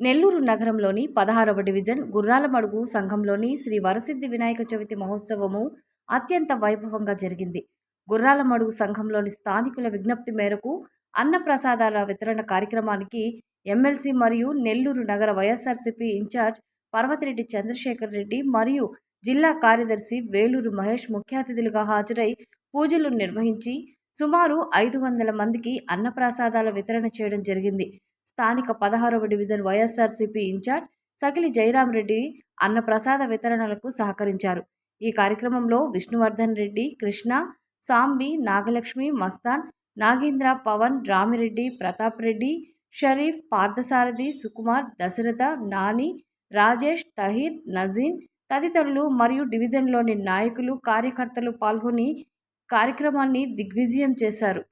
నెల్లూరు నగరంలోని 16వ డివిజన్ గుర్రాలమడుగు సంఘంలోని శ్రీ వరసిద్ధి వినాయక చవితి మహోత్సవము అత్యంత వైభవంగా జరిగింది. గుర్రాలమడుగు సంఘంలోని స్థానికుల విజ్ఞప్తి మేరకు అన్నప్రసాదాల వితరణ కార్యక్రమానికి ఎమ్మెల్సీ మరియు నెల్లూరు నగర వైఎస్ఆర్సీపీ ఇన్ఛార్జ్ పర్వతిరెడ్డి చంద్రశేఖర్ రెడ్డి మరియు జిల్లా కార్యదర్శి వేలూరు మహేష్ ముఖ్య అతిథులుగా హాజరై పూజలు నిర్వహించి సుమారు 500 మందికి అన్నప్రసాదాల వితరణ చేయడం జరిగింది. స్థానిక 16వ డివిజన్ వైఎస్ఆర్సీపీ ఇన్ఛార్జ్ సకిలి జయరాం రెడ్డి అన్నప్రసాద వితరణలకు సహకరించారు. ఈ కార్యక్రమంలో విష్ణువర్ధన్ రెడ్డి, కృష్ణ, సాంబి, నాగలక్ష్మి, మస్తాన్, నాగేంద్ర, పవన్, రామిరెడ్డి, ప్రతాప్ రెడ్డి, షరీఫ్, పార్థసారథి, సుకుమార్, దశరథ, నాని, రాజేష్, తహీర్, నజీన్ తదితరులు మరియు డివిజన్లోని నాయకులు, కార్యకర్తలు పాల్గొని కార్యక్రమాన్ని దిగ్విజయం చేశారు.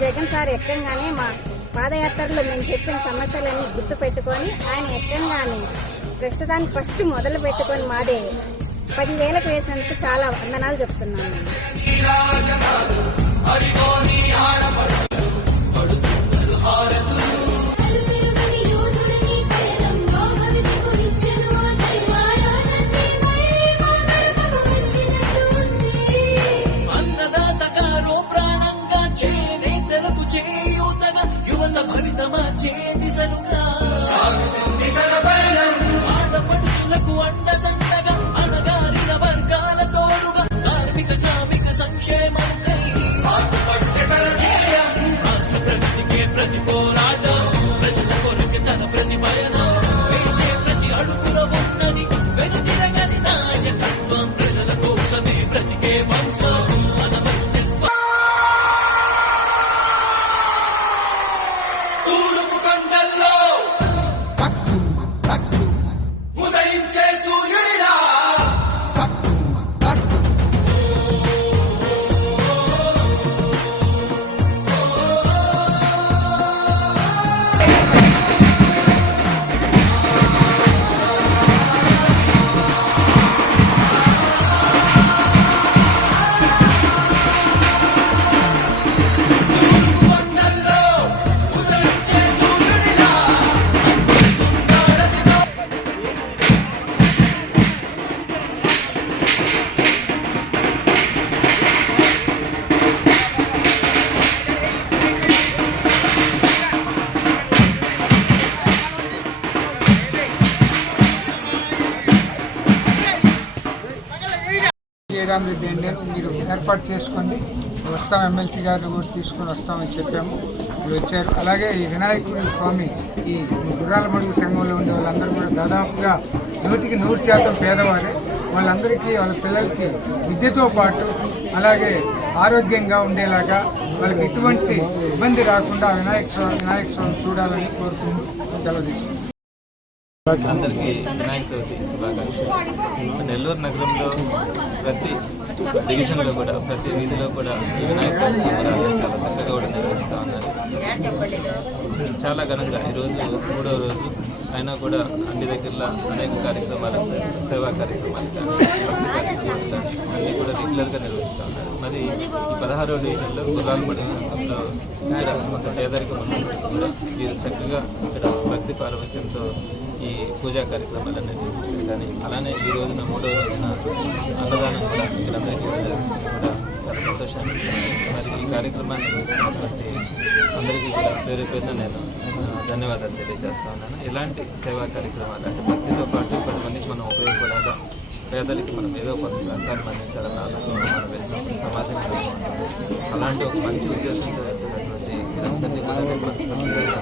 జగన్ సార్ ఎక్కంగానే మా పాదయాత్రలో మేము చెప్పిన సమస్యలన్నీ గుర్తు పెట్టుకొని ఆయన ఎక్కంగానే ప్రస్తుతానికి ఫస్ట్ మొదలు పెట్టుకొని మాదే 10,000కు వేసినందుకు చాలా వందనాలు చెప్తున్నాను. ఆడపడుచులకు అండదండగా అణగారిన వర్గాల తోడుగా కార్మిక శ్రామిక సంక్షేమంకై రాష్ట్ర ప్రగతికే ప్రతి పోరాటం, ప్రజల కొరకు తన ప్రతి పయనం, వేసే ప్రతి అడుగులో ఉన్నది వెనుతిరగని నాయకత్వం, ప్రజల కోసమే బ్రతికే వంశం. జయరాం రెడ్డి అండి, మీరు ఏర్పాటు చేసుకోండి. వస్తాం, ఎమ్మెల్సీ గారిని కూడా తీసుకొని వస్తామని చెప్పాము. వాళ్ళు వచ్చారు. అలాగే ఈ వినాయకుడి స్వామి ఈ గుర్రాల మడుగు సంఘంలో ఉండే వాళ్ళందరూ కూడా దాదాపుగా 100% పేదవారే. వాళ్ళందరికీ వాళ్ళ పిల్లలకి విద్యతో పాటు అలాగే ఆరోగ్యంగా ఉండేలాగా వాళ్ళకి ఎటువంటి ఇబ్బంది రాకుండా వినాయక స్వామి చూడాలని కోరుకుంటూ సెలవు తీసుకుంటాం. అందరికీ వినాయక చవితి శుభాకాంక్షలు. నెల్లూరు నగరంలో ప్రతి డివిజన్లో కూడా ప్రతి వీధిలో కూడా ఈ వినాయక చవితి సంబరాలు చాలా చక్కగా కూడా నిర్వహిస్తూ ఉన్నారు. చాలా ఘనంగా ఈరోజు 3వ రోజు అయినా కూడా అన్ని దగ్గరలో అనేక కార్యక్రమాలు, సేవా కార్యక్రమాలు కానీ భక్తి కార్యక్రమాలు కానీ అన్నీ కూడా రెగ్యులర్గా నిర్వహిస్తూ ఉన్నారు. మరి ఈ 16వ డివిజన్లో గుర్రాల మడుగు సంఘంలో ఇక్కడ కొంత పేదరికం ఉన్నప్పటికీ కూడా వీరు చక్కగా ఇక్కడ భక్తి పారవశ్యంతో ఈ పూజా కార్యక్రమాలు అనేది కానీ అలానే ఈ రోజున 3వ రోజున అన్నదానం కూడా వీరందరికీ కూడా చాలా సంతోషాన్ని ఇస్తుంది. మరి ఈ కార్యక్రమాన్ని చూసినటువంటి అందరికీ కూడా పేరు పేరున నేను ధన్యవాదాలు తెలియజేస్తా ఉన్నాను. ఇలాంటి సేవా కార్యక్రమాలు అంటే భక్తితో పాటు 10 మందికి మనం ఉపయోగపడాలా, పేదలకి మనం ఏదో కొంత సహకారం అందించాలన్న ఆలోచన మనం వెళ్ళినప్పుడు సమాజం అలాంటి ఒక మంచి ఉద్దేశంతో వెళ్తున్నటువంటి వీరందరినీ కూడా నేను మనస్ఫూర్తిగా